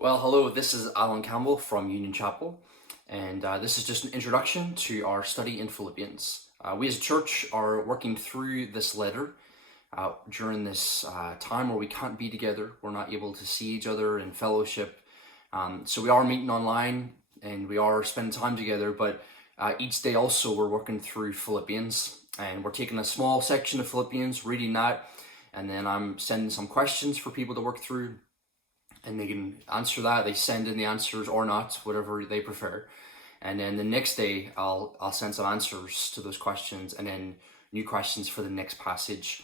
Well, hello, this is Alan Campbell from Union Chapel, and this is just an introduction to our study in Philippians. We as a church are working through this letter during this time where we can't be together. We're not able to see each other in fellowship. So we are meeting online and we are spending time together, but each day also we're working through Philippians, and we're taking a small section of Philippians, reading that, and then I'm sending some questions for people to work through. And they can answer that. They send in the answers or not, whatever they prefer. And then the next day, I'll send some answers to those questions, and then new questions for the next passage.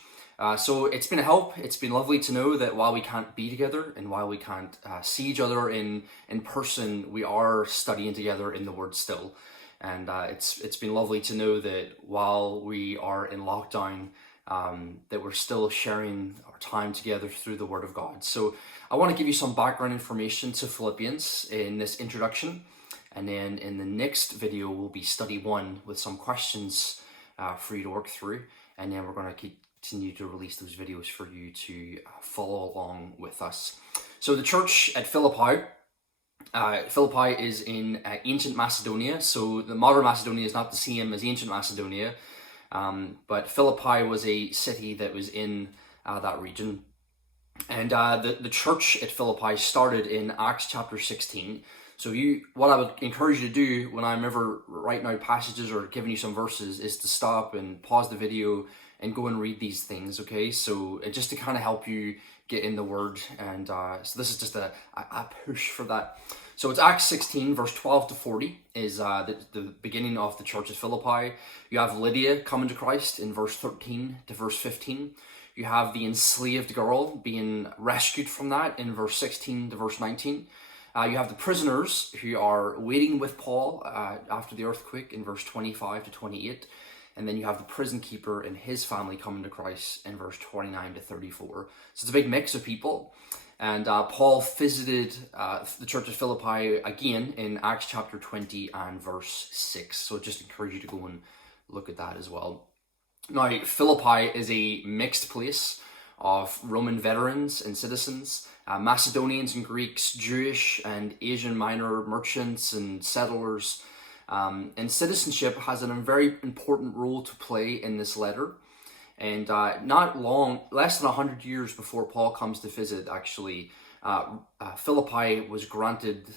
So it's been a help. It's been lovely to know that while we can't be together and while we can't see each other in person, we are studying together in the Word still. And it's been lovely to know that while we are in lockdown, that we're still sharing our time together through the Word of God. So I want to give you some background information to Philippians in this introduction, and then in the next video will be study 1 with some questions for you to work through, and then we're going to continue to release those videos for you to follow along with us. So the church at Philippi is in ancient Macedonia. So the modern Macedonia is not the same as ancient Macedonia. But Philippi was a city that was in that region. And the church at Philippi started in Acts chapter 16. So what I would encourage you to do when I'm ever writing out passages or giving you some verses is to stop and pause the video and go and read these things, okay? So just to kind of help you get in the Word. And so this is just a push for that. So it's Acts 16, verse 12 to 40 is the beginning of the church at Philippi. You have Lydia coming to Christ in verse 13 to verse 15. You have the enslaved girl being rescued from that in verse 16 to verse 19. You have the prisoners who are waiting with Paul after the earthquake in verse 25 to 28. And then you have the prison keeper and his family coming to Christ in verse 29 to 34. So it's a big mix of people. And Paul visited the church of Philippi again in Acts chapter 20 and verse 6. So just encourage you to go and look at that as well. Now, Philippi is a mixed place of Roman veterans and citizens, Macedonians and Greeks, Jewish and Asian minor merchants and settlers. And citizenship has a very important role to play in this letter. And less than 100 years before Paul comes to visit, actually, Philippi was granted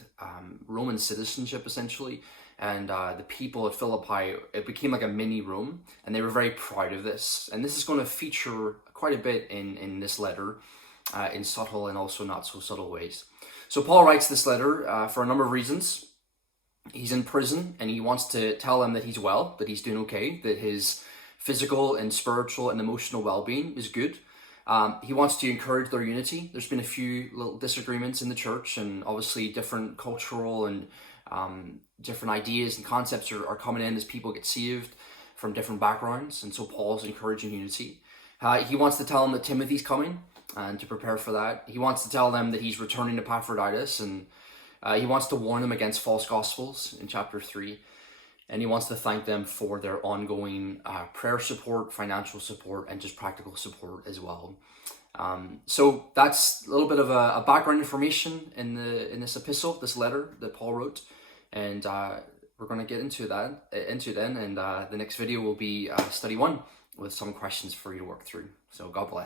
Roman citizenship, essentially. And the people at Philippi, it became like a mini Rome, and they were very proud of this. And this is going to feature quite a bit in this letter, in subtle and also not so subtle ways. So Paul writes this letter for a number of reasons. He's in prison, and he wants to tell them that he's well, that he's doing okay, that his physical and spiritual and emotional well-being is good. He wants to encourage their unity. There's been a few little disagreements in the church, and obviously different cultural and different ideas and concepts are coming in as people get saved from different backgrounds, and so Paul's encouraging unity. He wants to tell them that Timothy's coming and to prepare for that. He wants to tell them that he's returning to Epaphroditus, and he wants to warn them against false gospels in chapter 3. And he wants to thank them for their ongoing prayer support, financial support, and just practical support as well. So that's a little bit of a background information in this epistle, this letter that Paul wrote. And we're going to get into then. And the next video will be study 1 with some questions for you to work through. So God bless.